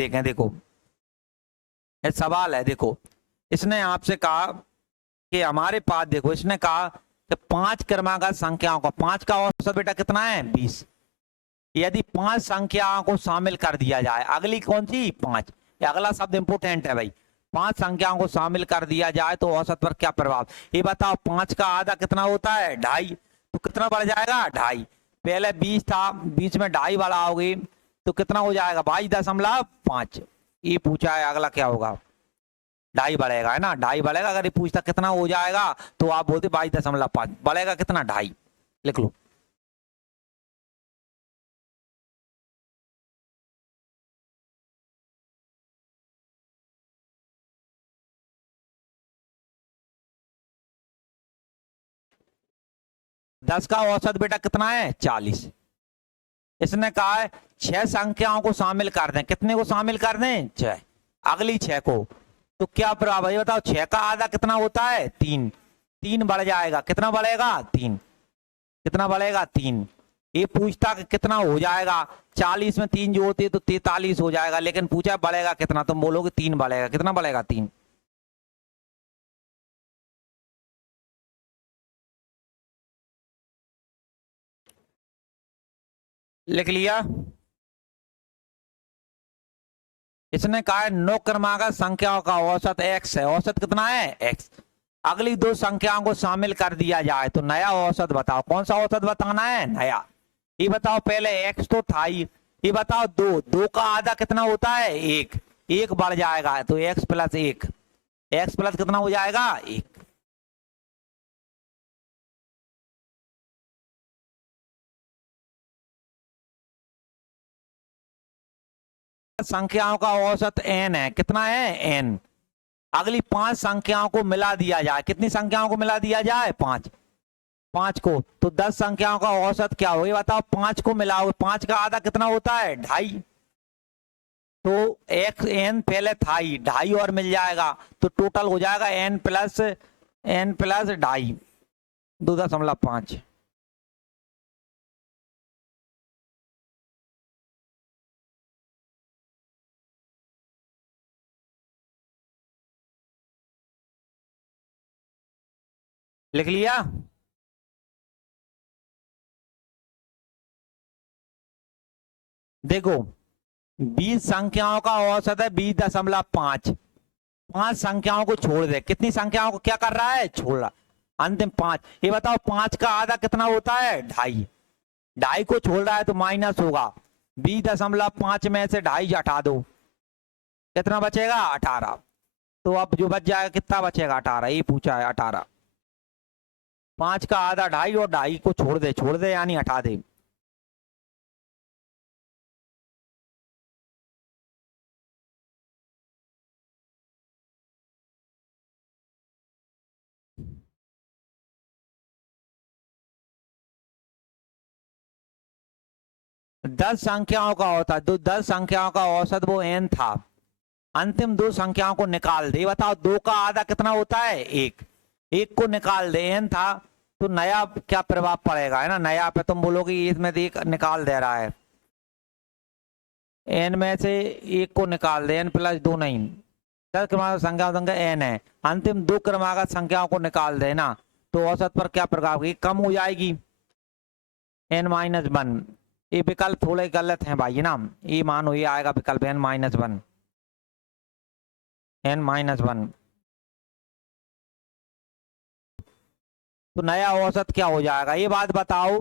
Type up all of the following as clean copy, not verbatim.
देखें, देखो ये सवाल है। देखो इसने आपसे कहा कि हमारे पास, देखो इसने कहा कि 5 क्रमांक संख्याओं का 5 का औसत बेटा कितना है 20। यदि 5 संख्याओं को शामिल कर दिया जाए, अगली कौन सी 5, अगला शब्द इंपोर्टेंट है भाई। 5 संख्याओं को शामिल कर दिया जाए तो औसत पर क्या प्रभाव, ये बताओ। 5 का आधा कितना होता है 2.5, तो कितना बढ़ जाएगा 2.5। पहले 20 था, बीच में 2.5 वाला आओगे तो कितना हो जाएगा 22.5। ये पूछा है, अगला क्या होगा 2.5 बढ़ेगा, है ना 2.5 बढ़ेगा। अगर ये पूछता कितना हो जाएगा तो आप बोलते 22.5, बढ़ेगा कितना 2.5, लिख लो। दस का औसत बेटा कितना है 40। इसने कहा है 6 संख्याओं को शामिल कर दें, कितने को शामिल कर दें 6, अगली 6 को, तो क्या प्रभाव है बताओ। 6 का आधा कितना होता है 3, 3 बढ़ जाएगा, कितना बढ़ेगा 3, कितना बढ़ेगा 3। ये पूछता कि कितना हो जाएगा, 40 में 3 जोड़ते तो 43 हो जाएगा, लेकिन पूछा बढ़ेगा कितना, तुम बोलोगे 3 बढ़ेगा, कितना बढ़ेगा 3। लिख लिया। इसने कहा है 9 क्रमांक संख्याओं का औसत x है, औसत कितना है x। अगली 2 संख्याओं को शामिल कर दिया जाए तो नया औसत बताओ। कौन सा औसत बताना है नया। ये बताओ पहले x तो था ही, ये बताओ 2 का आधा कितना होता है 1, 1 बढ़ जाएगा तो x प्लस 1, x प्लस कितना हो जाएगा 1। संख्याओं का औसत n है, कितना है n। अगली 5 संख्याओं को मिला दिया जाए, कितनी संख्याओं को मिला दिया जाए 5, 5 को, तो 10 संख्याओं का औसत क्या हो, ये बताओ। 5 को मिलाओ, 5 का आधा कितना होता है 2.5, तो x n पहले था ही 2.5 और मिल जाएगा तो टोटल हो जाएगा n प्लस 2.5, 2.5। लिख लिया। देखो 20 संख्याओं का औसत है 20.5, 5 संख्याओं को छोड़ दे, कितनी संख्याओं को क्या कर रहा है छोड़ रहा, अंतिम 5। ये बताओ 5 का आधा कितना होता है 2.5, 2.5 को छोड़ रहा है तो माइनस होगा। 20.5 में से 2.5 हटा दो, कितना बचेगा 18। तो अब जो बच जाएगा कितना बचेगा 18, ये पूछा है 18। 5 का आधा 2.5 और 2.5 को छोड़ दे यानी हटा दे। दस संख्याओं का होता है, 10 संख्याओं का औसत वो n था, अंतिम 2 संख्याओं को निकाल दे। बताओ 2 का आधा कितना होता है 1, 1 को निकाल दे, n था तो नया क्या प्रभाव पड़ेगा, है ना नया पे। तुम बोलोगे इसमें तो 1 निकाल दे रहा है, n में से 1 को निकाल दे, n प्लस 2 नहीं। 10 क्रमांक संख्या n है, अंतिम 2 क्रमांक संख्याओं को निकाल देना तो औसत पर क्या प्रभाव, कम हो जाएगी n-1। ये विकल्प थोड़े गलत हैं भाई ना, ये मानो ये आएगा विकल्प n-1, n-1। तो नया औसत क्या हो जाएगा ये बात बताओ।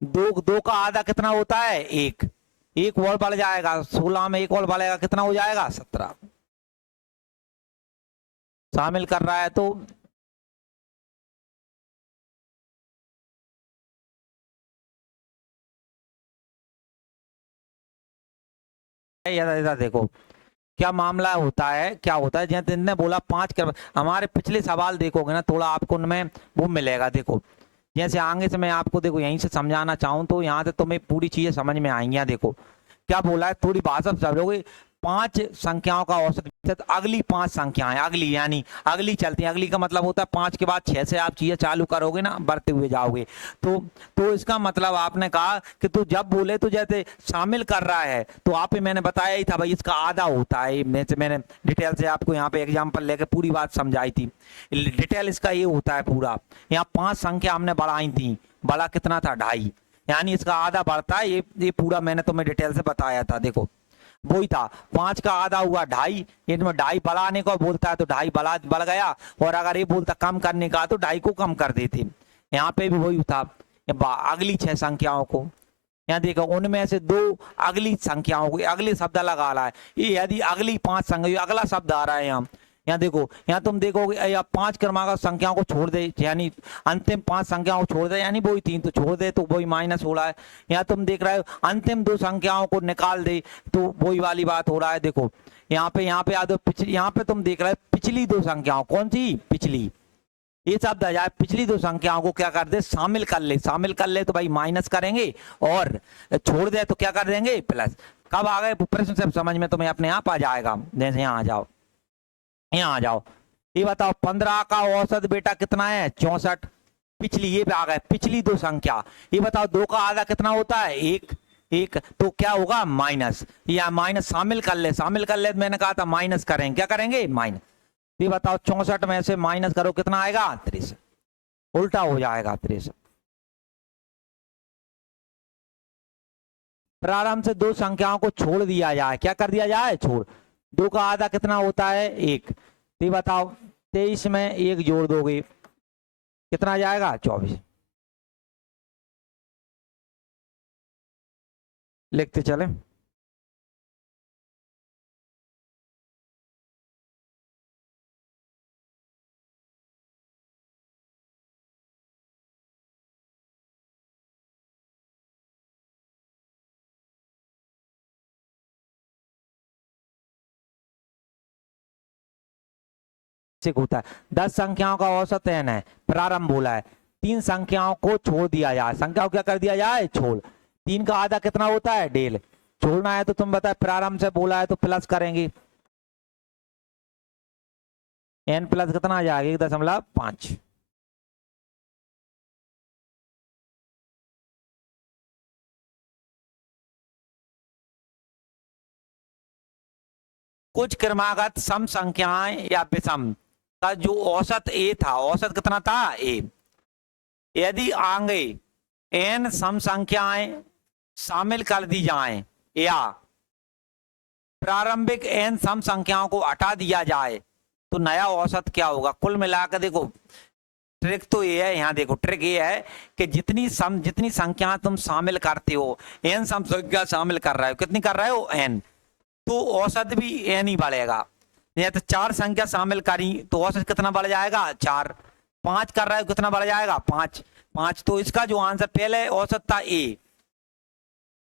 2 का आधा कितना होता है 1, 1 और बढ़ जाएगा 16 में 1 और बढ़ेगा कितना हो जाएगा 17, शामिल कर रहा है तो इधर देखो क्या मामला होता है, क्या होता है। जैसे तुमने बोला 5 हमारे पिछले सवाल देखोगे ना थोड़ा आपको उनमें वो मिलेगा। देखो जैसे आगे से मैं आपको देखो यहीं से समझाना चाहूँ तो यहाँ से तुम्हें पूरी चीजें समझ में आएंगी। देखो क्या बोला है, थोड़ी भाषा समझोगे। पांच संख्याओं का औसत प्रतिशत अगली पांच संख्याएं, अगली यानी अगली चलती है, अगली का मतलब होता है पांच के बाद छह से आप चीजें चालू करोगे ना, बढ़ते हुए जाओगे। तो इसका मतलब आपने कहा कि तू जब बोले तो जैसे शामिल कर रहा है, तो आप ही मैंने बताया ही था भाई इसका आधा होता है, मैंने डिटेल से आपको यहाँ पे एग्जाम्पल लेके पूरी बात समझाई थी। डिटेल इसका ये होता है पूरा। यहाँ पांच संख्या हमने बढ़ाई थी, बड़ा कितना था 2.5, यानी इसका आधा बढ़ता है, ये पूरा मैंने तुम्हें डिटेल से बताया था। देखो वही था, पांच का आधा हुआ 2.5, इसमें 2.5 बढ़ाने को बोलता है तो 2.5 बढ़ गया, और अगर ये बोलता कम करने का तो 2.5 को कम कर देते। यहाँ पे भी वही था। अगली 6 संख्याओं को यहाँ देखो, उनमें से 2 अगली संख्याओं को अगले शब्द लगा रहा है, ये यदि अगली 5 संख्या अगला शब्द आ रहा है यहाँ देखो, यहाँ तुम देखोगे या 5 क्रमांक संख्याओं को छोड़ दे, यानी अंतिम 5 संख्याओं को छोड़ दे, यानी वही 3 तो छोड़ दे तो वही माइनस हो रहा है। यहाँ तुम देख रहे हो अंतिम 2 संख्याओं को निकाल दे तो वही वाली बात हो रहा है। देखो यहाँ पे पिछली, यहाँ पे तुम देख रहे हो पिछली 2 संख्याओं, कौन सी पिछली, ये शब्द आ जाए पिछली 2 संख्याओं को क्या कर दे, शामिल कर ले, शामिल कर ले तो भाई माइनस करेंगे, और छोड़ दे तो क्या कर देंगे प्लस। कब आ गए प्रश्न से समझ में तुम्हें अपने आप आ जाएगा। जैसे यहाँ आ जाओ, यहाँ आ जाओ, ये बताओ 15 का औसत बेटा कितना है 64, पिछली ये पे आ गए पिछली 2 संख्या। ये बताओ 2 का आधा कितना होता है 1, तो क्या होगा माइनस, या माइनस शामिल कर ले, शामिल कर ले मैंने कहा था माइनस करेंगे, क्या करेंगे माइनस। ये बताओ 64 में से माइनस करो कितना आएगा 63, उल्टा हो जाएगा 63। प्रारंभ से 2 संख्याओं को छोड़ दिया जाए, क्या कर दिया जाए छोड़, 2 का आधा कितना होता है 1, तो बताओ 23 में 1 जोड़ दोगे कितना आ जाएगा 24। लिखते चले, होता है 10 संख्याओं का औसत n है, प्रारंभ बोला है, 3 संख्याओं को छोड़ दिया जाए, संख्याओं क्या कर दिया जाए छोड़, 3 का आधा कितना होता है 1.5, छोड़ना है तो तुम बताए प्रारंभ से बोला है तो प्लस करेंगे, n प्लस कितना आ जाएगा 1.5। कुछ क्रमागत सम संख्याएं या विषम का जो औसत a था, औसत कितना था a, यदि आगे n सम संख्याएं शामिल कर दी जाएं या प्रारंभिक n सम संख्याओं को हटा दिया जाए तो नया औसत क्या होगा। कुल मिलाकर देखो ट्रिक तो ये है, यहाँ देखो ट्रिक ये है कि जितनी संख्या तुम शामिल करते हो, n सम संख्या शामिल कर रहे हो, कितनी कर रहे हो n, तो औसत भी n ही बढ़ेगा। या तो 4 संख्या शामिल करी तो औसत कितना बढ़ जाएगा 4, 5 कर रहे हो कितना बढ़ जाएगा 5। तो इसका जो आंसर पहले औसत था a,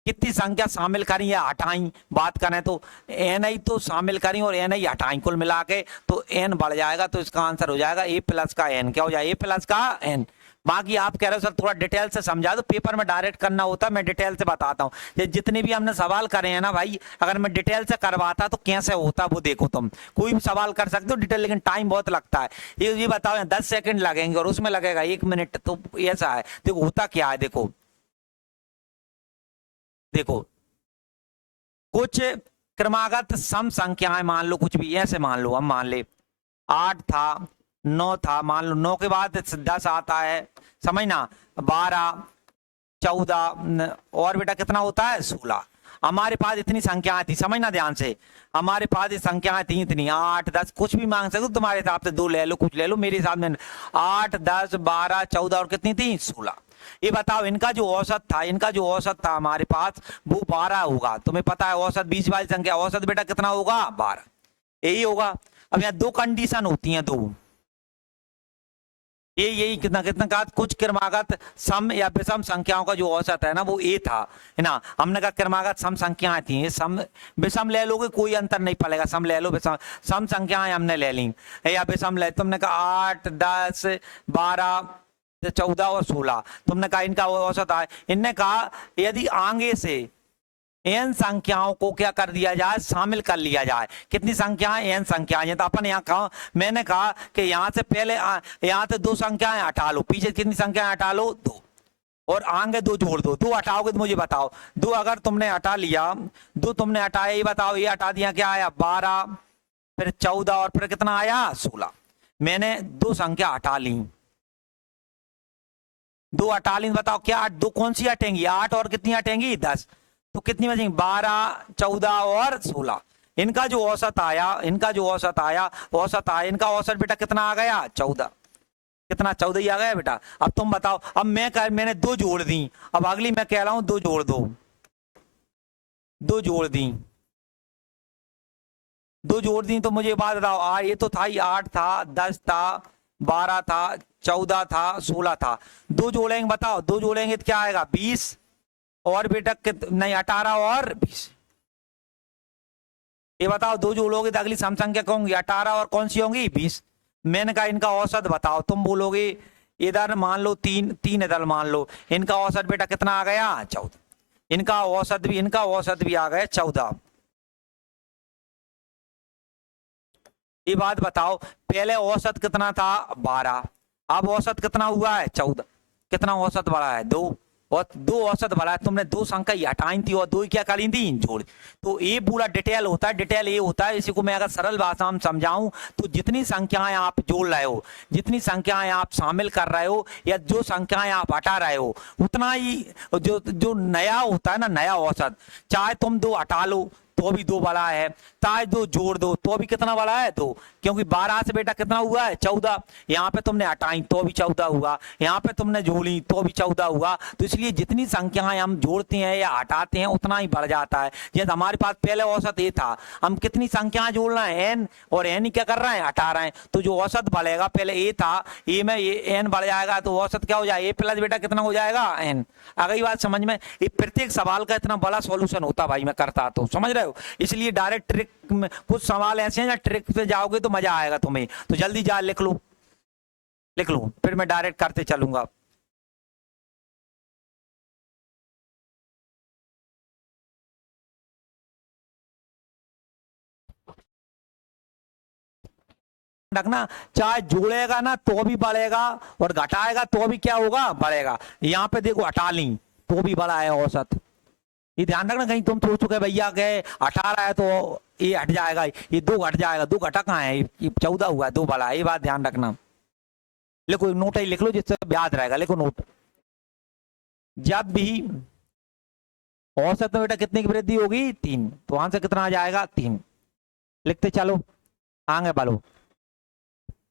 कितनी संख्या शामिल करी या हटाई बात करें तो एन आई तो शामिल करी और एन आई हटाई, कुल मिला के तो एन बढ़ जाएगा, तो इसका आंसर हो जाएगा ए प्लस का एन, क्या हो जाएगा ए प्लस का एन। बाकी आप कह रहे हो सर थोड़ा डिटेल से समझा दो, पेपर में डायरेक्ट करना होता है, मैं डिटेल से बताता हूँ। ये जितने भी हमने सवाल करे हैं ना भाई, अगर मैं डिटेल से करवाता तो कैसे होता वो देखो, तुम कोई भी सवाल कर सकते हो डिटेल, लेकिन टाइम बहुत लगता है। ये बताओ 10 सेकंड लगेंगे और उसमें लगेगा 1 मिनट, तो ऐसा है। देखो होता क्या है, देखो देखो कुछ क्रमागत सम संख्याएं मान लो, कुछ भी ऐसे मान लो, हम मान ले 8 था 9 था, मान लो 9 के बाद 10 आता है, समझना 12 14 और बेटा कितना होता है 16। हमारे पास इतनी संख्याएं थी, समझना ध्यान से, हमारे पास ये संख्याएं थी इतनी 8 10, कुछ भी मांग सकते हो तुम्हारे हिसाब से, 2 ले लो कुछ ले लो, मेरे हिसाब में 8 10 12 14 और कितनी थी 16। ये बताओ इनका जो औसत था हमारे पास वो 12 होगा। तुम्हें पता है औसत 20 वाली संख्या, औसत बेटा कितना होगा 12, यही होगा। अब यहाँ 2 कंडीशन होती हैं, 2 यही कितना कितना का, कुछ क्रमागत सम या विषम संख्याओं का जो औसत है ना वो ए था, है ना। हमने कहा क्रमागत सम संख्याएं थी, सम विषम ले लोगे कोई अंतर नहीं पड़ेगा, सम ले लो, विषम सम संख्याएं हमने ले ली या विषम ले, तुमने कहा 8 10 12 14 और 16, तुमने कहा इनका औसत आए। इनने कहा यदि आगे से एन संख्याओं को क्या कर दिया जाए, शामिल कर लिया जाए। कितनी संख्याएं, एन संख्याएं। तो अपन यहाँ कहा, मैंने कहा कि यहाँ से पहले यहाँ से दो संख्याएं हटा लो, पीछे कितनी संख्याएं हटा लो, दो, और आगे दो जोड़ दो। दो हटाओगे तो मुझे बताओ, दो अगर तुमने हटा लिया, दो तुमने हटाया, ये बताओ, ये हटा दिया, क्या आया 12, फिर 14, और फिर कितना आया 16। मैंने दो संख्या हटा ली, दो हटा ली, बताओ क्या दो कौन सी हटेंगी, 8 और कितनी हटेंगी 10, तो कितनी बचेंगी 12, 14 और 16। इनका जो औसत आया, इनका जो औसत आया, औसत आया, इनका औसत बेटा कितना आ गया 14, कितना 14 ही आ गया बेटा। अब तुम बताओ, अब मैंने दो जोड़ दी, अब अगली मैं कह रहा हूं दो जोड़ दो, दो जोड़ दी, दो जोड़ दी, तो मुझे बात बताओ, ये तो था ही 8 था, 10 था, 12 था, 14 था, 16 था, दो जोड़ेंगे, बताओ दो जोड़ेंगे तो क्या आएगा 20, और बेटा नहीं 18 और 20। ये बताओ दो जोड़ोगे तो अगली सम संख्या कौन होंगी 18 और कौन सी होंगी 20। मैंने कहा इनका औसत बताओ, तुम बोलोगे इधर मान लो 3, 3 इधर मान लो, इनका औसत बेटा कितना आ गया 14, इनका औसत भी आ गया 14। ये बात बताओ, पहले औसत कितना था 12, अब औसत कितना हुआ है 14, कितना औसत बढ़ा है 2, और दो औसत बढ़ा है, तुमने दो संख्या हटाई थी और दो ही क्या करी थी जोड़। तो ये पूरा डिटेल होता है, डिटेल ये होता है, इसी को मैं अगर सरल भाषा में समझाऊं तो जितनी संख्याएं आप जोड़ रहे हो, जितनी संख्याएं आप शामिल कर रहे हो, या जो संख्याएं आप हटा रहे हो, उतना ही जो जो नया होता है ना, नया औसत, चाहे तुम दो हटा लो तो भी दो बड़ा है, चाहे दो जोड़ दो तो भी कितना बड़ा है 2, क्योंकि 12 से बेटा कितना हुआ है 14, यहाँ पे तुमने हटाई तो भी 14 हुआ, यहाँ पे तुमने जोड़ी तो भी 14 हुआ। तो इसलिए जितनी संख्याएं हम जोड़ते हैं या हटाते हैं उतना ही बढ़ जाता है। जैसे हमारे पास पहले औसत ए था, हम कितनी संख्याएं जोड़ रहे हैं एन, और एन ही क्या कर रहे हैं हटा रहे हैं, तो जो औसत बढ़ेगा, पहले ए था, ए में ये एन बढ़ जाएगा, तो औसत क्या हो जाएगा, ए प्लस बेटा कितना हो जाएगा एन। आ गई बात समझ में। ये प्रत्येक सवाल का इतना बड़ा सॉल्यूशन होता भाई, मैं करता तो समझ रहे हो। इसलिए डायरेक्ट ट्रिक में कुछ सवाल ऐसे हैं ना, ट्रिक पे जाओगे तो मजा आएगा तुम्हें, तो जल्दी जा लिख लो, लिख लो, फिर मैं डायरेक्ट करते चलूंगा। रखना, चाहे जोड़ेगा ना तो भी बढ़ेगा, और घटाएगा तो भी क्या होगा बढ़ेगा। यहाँ पे देखो हटा ली तो भी बड़ा है औसत, ये ध्यान रखना, कहीं तुम सोचो कि भैया गए 18 है तो ये हट जाएगा, ये 2 घट जाएगा, 2 घटा कहाँ है, ये 14 हुआ है, 2 बड़ा है, ये बात ध्यान रखना। लिखो नोट ही लिख लो जिससे याद रहेगा, लिखो नोट। जब भी औसत में बेटा कितने की वृद्धि होगी 3, तो आंसर कितना आ जाएगा 3। लिखते चलो आगे बढ़ो।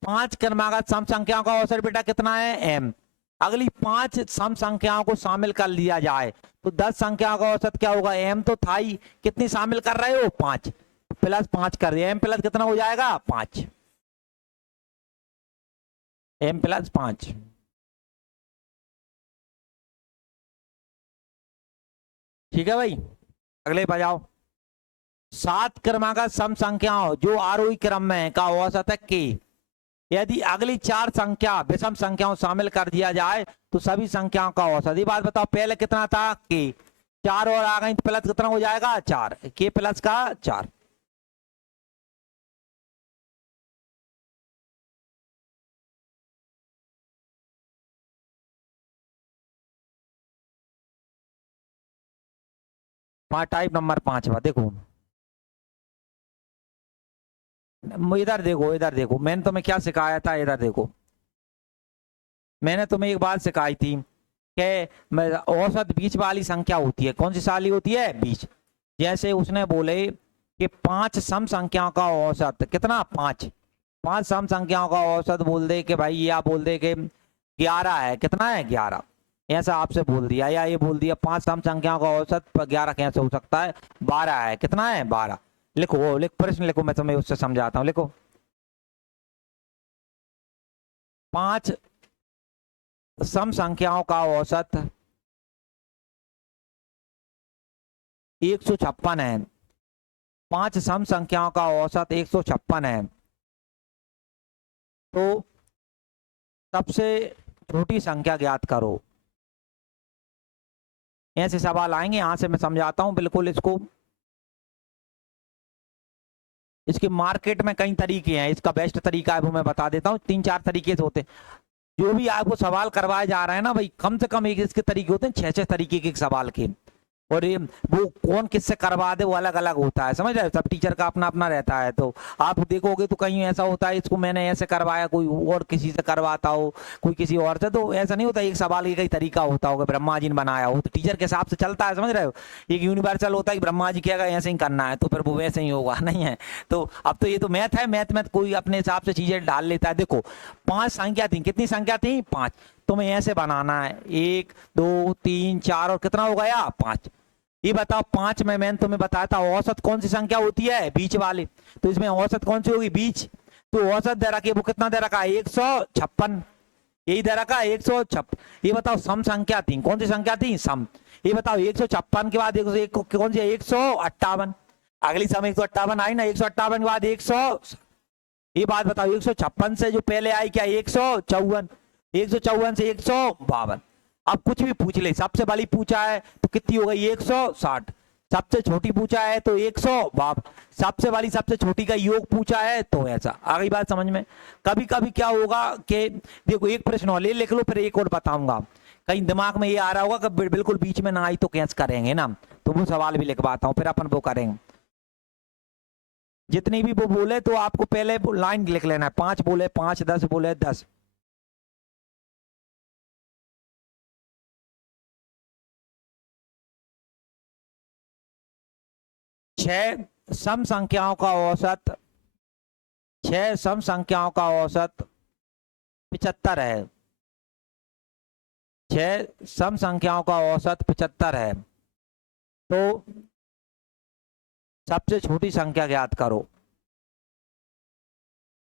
5 क्रमागत सम संख्याओं का औसत बेटा कितना है m। अगली 5 सम संख्याओं को शामिल कर लिया जाए तो 10 संख्याओं का औसत क्या होगा, m तो था ही, कितनी शामिल कर रहे हो 5, प्लस 5 कर दिया, m प्लस कितना हो जाएगा 5, m प्लस 5। ठीक है भाई, अगले बजाओ। 7 क्रमागत सम संख्याओं जो आरोही क्रम में है का औसत है k। यदि अगली 4 संख्या विषम संख्याओं शामिल कर दिया जाए तो सभी संख्याओं का औसत। ये बात बताओ, पहले कितना था k, 4 और आ गई तो प्लस कितना हो जाएगा 4, k प्लस का 4। टाइप नंबर 5 देखो, इधर देखो, इधर देखो, मैंने तुम्हें क्या सिखाया था, इधर देखो, मैंने तुम्हें एक बात सिखाई थी कि औसत बीच वाली संख्या होती है, कौन सी साली होती है बीच। जैसे उसने बोले कि 5 सम संख्याओं का औसत कितना 5, 5 सम संख्याओं का औसत बोल दे कि भाई, या बोल दे कि 11 है, कितना है 11, ऐसा आपसे बोल दिया, या ये बोल दिया 5 सम संख्याओं का औसत 11 कैसे हो सकता है, 12 है, कितना है 12। लिखो वो, लिख प्रश्न लिखो, मैं तुम्हें उससे समझाता हूँ, लिखो 5 सम संख्याओं का औसत 156 है, 5 सम संख्याओं का औसत 156 है, तो सबसे छोटी संख्या ज्ञात करो। ऐसे सवाल आएंगे, यहाँ से मैं समझाता हूँ बिल्कुल इसको। इसके मार्केट में कई तरीके हैं, इसका बेस्ट तरीका है वो मैं बता देता हूँ। 3-4 तरीके से होते हैं जो भी आपको सवाल करवाए जा रहे हैं ना भाई, कम से कम एक इसके तरीके होते हैं, 6-6 तरीके के सवाल के। और ये वो कौन किससे करवा दे वो अलग अलग होता है, समझ रहे हो, सब टीचर का अपना अपना रहता है। तो आप देखोगे तो कहीं ऐसा होता है इसको मैंने ऐसे करवाया, कोई और किसी से करवाता हो, कोई किसी और से, तो ऐसा नहीं होता। एक सवाल का कई तरीका होता होगा, ब्रह्मा जी ने बनाया हो तो टीचर के हिसाब से चलता है, समझ रहे हो। एक यूनिवर्सल होता है कि ब्रह्मा जी क्या ऐसे ही करना है तो फिर वो वैसे ही होगा, नहीं है। तो अब तो ये तो मैथ है, मैथ में कोई अपने हिसाब से चीजें डाल लेता है। देखो 5 संख्या थी, कितनी संख्या थी 5, तुम्हें ऐसे बनाना है 1 2 3 4 और कितना हो गया 5। ये बताओ 5 में मैंने तुम्हें बताया था औसत कौन सी संख्या होती है, बीच वाले, तो इसमें औसत कौन सी होगी, बीच। तो औसत दे रखी है, वो कितना दे रखा है 156, यही दे रखा है 156। ये बताओ सम संख्या थी, कौन सी संख्या थी सम। ये बताओ 156 के बाद कौन सी है 158, अगली सम 158 आई ना, 158 के बाद 100। ये बात बताओ 156 से जो पहले आई क्या 154, 154 से 152। अब कुछ भी पूछ ले, सबसे बड़ी पूछा है तो कितनी हो गई 160, सबसे छोटी पूछा है तो 152, सबसे बड़ी सबसे छोटी का योग पूछा है तो ऐसा। आ गई बात समझ में। कभी कभी क्या होगा कि देखो एक प्रश्न और ले लिख लो, फिर एक और बताऊंगा। कहीं दिमाग में ये आ रहा होगा कि बिल्कुल बीच में ना आई तो कैसे करेंगे ना, तो वो सवाल भी लिखवाता हूँ फिर अपन वो करेंगे। जितनी भी वो बोले तो आपको पहले लाइन लिख लेना है, 5 बोले 5, 10 बोले 10। छह सम संख्याओं का औसत, 6 सम संख्याओं का औसत 75 है। 6 सम संख्याओं का औसत 75 है, तो सबसे छोटी संख्या ज्ञात करो।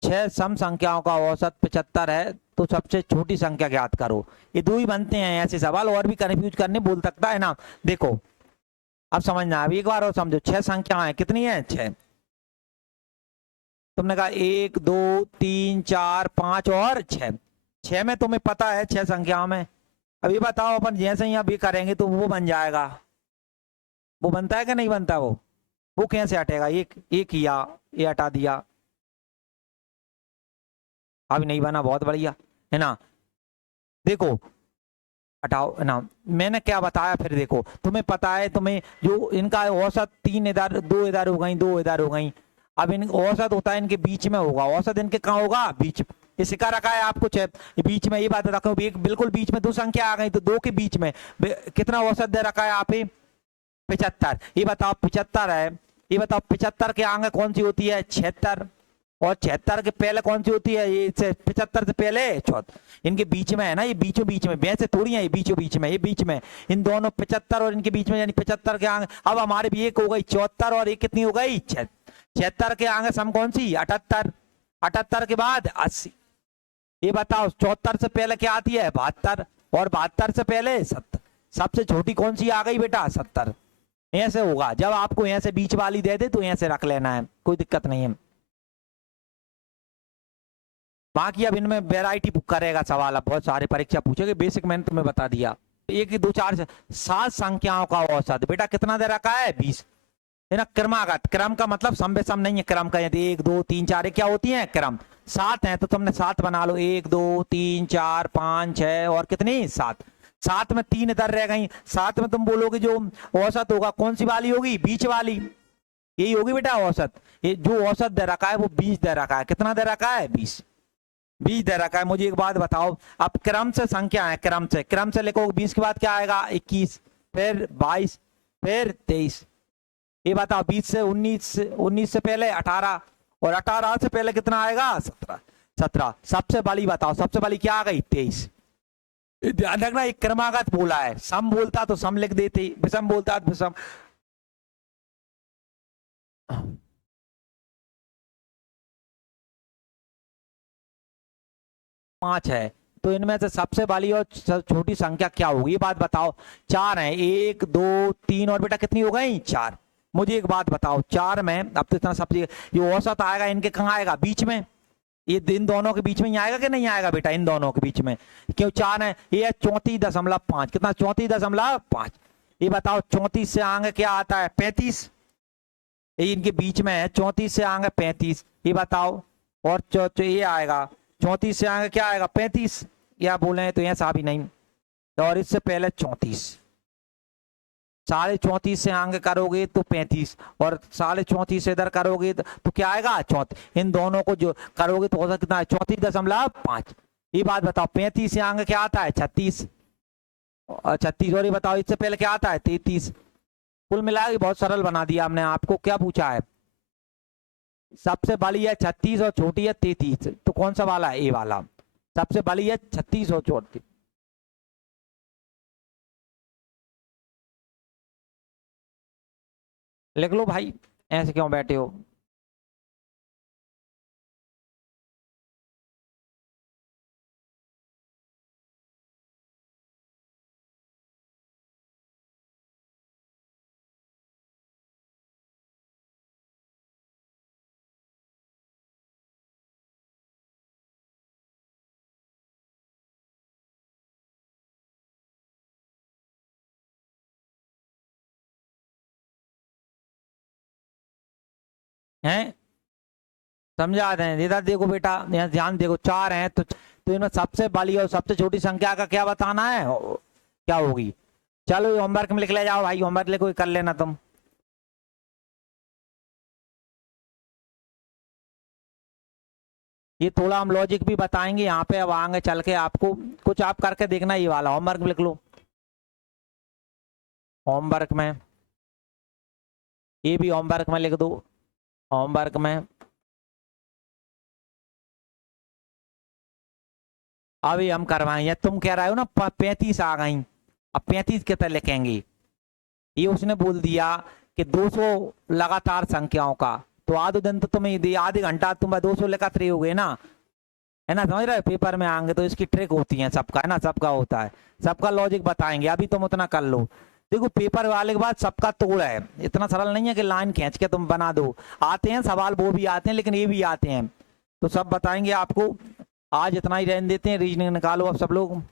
6 सम संख्याओं का औसत 75 है तो सबसे छोटी संख्या ज्ञात करो। ये दो ही बनते हैं ऐसे सवाल, और भी कंफ्यूज करने बोल सकता है ना। देखो अब समझना, अब एक बार और समझो, 6 संख्याएं कितनी है 6, तुमने कहा 1 2 3 4 5 और 6, 6 में तुम्हें पता है 6 संख्याओं में। अब ये बताओ अपन जैसे ही अभी करेंगे तो वो बन जाएगा, वो बनता है कि नहीं बनता, वो कैसे हटेगा, एक एक किया ये हटा दिया, अभी नहीं बना, बहुत बढ़िया है ना। देखो हटाओ है ना, मैंने क्या बताया फिर देखो, तुम्हें पता है तुम्हें जो इनका औसत 3 इधर 2 इधर हो गई 2 इधर हो गई। अब इन औसत होता है इनके बीच में होगा, औसत इनके कहाँ होगा बीच में। ये सिखा रखा है आपको बीच में, ये बात रखो एक बिल्कुल बीच में 2 संख्या आ गई तो 2 के बीच में कितना औसत दे रखा है आप 75। ये बताओ 75 है, ये बताओ 75 के आगे कौन सी होती है 76, और 76 के पहले कौन सी होती है ये 75 से पहले 74। इनके बीच में है ना, ये बीचों बीच में, वैसे थोड़ी है ये बीचों बीच में, ये बीच में इन दोनों 75 और इनके बीच में, यानी 75 के आगे। अब हमारे भी एक हो गई 74 और एक कितनी हो गई 76 के आगे सम कौन सी 78, 78 के बाद 80। ये बताओ 74 से पहले क्या आती है 72, और 72 से पहले 70, सबसे छोटी कौन सी आ गई बेटा 70। ऐसे होगा, जब आपको ऐसे बीच वाली दे दे तो ऐसे रख लेना है, कोई दिक्कत नहीं है। बाकी अब इनमें वेराइटी करेगा सवाल, अब बहुत सारे परीक्षा पूछेगे, बेसिक मैंने तुम्हें बता दिया। 1 2 4 से 7 संख्याओं का औसत बेटा कितना दे रखा है 20, है ना। क्रमागत, क्रम का मतलब सम बे सम नहीं है, क्रम का 1 2 3 4 क्या होती है क्रम, 7 है तो तुमने 7 बना लो, 1 2 3 4 5 6 और कितनी 7, 7 में 3 इधर रह गई, 7 में तुम बोलोगे जो औसत होगा कौन सी वाली होगी बीच वाली, यही होगी बेटा औसत। ये जो औसत दे रखा है वो 20 दे रखा है, कितना दे रखा है 20 दे रखा है। मुझे एक बात बताओ, अब क्रम से संख्या है, क्रम से लिखो, 20 के बाद क्या आएगा 21, फिर 22, फिर 23। ये बताओ 20 से 19, 19 से पहले 18, और 18 से पहले कितना आएगा 17, 17। सबसे बड़ी बताओ, सबसे बड़ी क्या आ गई 23। ध्यान रखना एक क्रमागत बोला है, सम बोलता तो सम लिख देते, विषम बोलता तो विषम। 5 है तो इनमें से सबसे बड़ी और छोटी संख्या क्या होगी, ये बात बताओ। 4 है, 1 2 3 और बेटा कितनी हो गई 4। मुझे एक बात बताओ 4 में अब तो इतना सब ये औसत आएगा इनके कहाँ आएगा बीच में, ये इन दोनों के बीच में ही आएगा कि नहीं आएगा बेटा, इन दोनों के बीच में, क्यों 4 है, ये है 34.5, कितना 34.5, ये बताओ 34 से आगे क्या आता है 35, ये इनके बीच में है, 34 से आगे 35, ये बताओ। और ये आएगा 34 से आगे क्या आएगा 35, या बोले तो ऐसा भी नहीं, और इससे पहले 34, 34.5 से आगे करोगे तो 35, और 34.5 से इधर करोगे तो क्या आएगा 34, इन दोनों को जो करोगे तो होता कितना है 34.5। ये बात बताओ 35 से आगे क्या आता है 36, और 36, और ये बताओ इससे पहले क्या आता है 33। कुल मिला के बहुत सरल बना दिया हमने। आपको क्या पूछा है, सबसे बड़ी है 36 और छोटी है 33, तो कौन सा वाला है, ए वाला। सबसे बड़ी है 36 और छोटी, लिख लो भाई, ऐसे क्यों बैठे हो। हैं समझा दें, इधर देखो बेटा, यहाँ ध्यान देखो, 4 हैं तो इनमें सबसे बड़ी और सबसे छोटी संख्या का क्या बताना है, क्या होगी। चलो ये होमवर्क में लिख ले जाओ भाई, होमवर्क लिखो कर लेना तुम। ये थोड़ा हम लॉजिक भी बताएंगे यहाँ पे, अब आगे चल के आपको कुछ आप करके देखना, ये वाला होमवर्क में लिख लो। होमवर्क में, ये भी होमवर्क में लिख दो, होमवर्क में। अभी हम करवाएंगे, तुम कह रहे हो ना 35 आ गई, अब 35 कितने लिखेंगे। ये उसने बोल दिया कि 200 लगातार संख्याओं का, तो आधे दिन तो तुम्हें आधे घंटा तुम 200 लेकर रहे होगे ना, है ना, समझ रहे हो। पेपर में आएंगे तो इसकी ट्रिक होती है सबका, है ना, सबका होता है, सबका लॉजिक बताएंगे, अभी तुम उतना कर लो। देखो पेपर वाले के बाद सबका तोड़ है, इतना सरल नहीं है कि लाइन खींच के तुम बना दो, आते हैं सवाल वो भी आते हैं, लेकिन ये भी आते हैं, तो सब बताएंगे आपको। आज इतना ही रहने देते हैं, रीजनिंग निकालो अब सब लोग।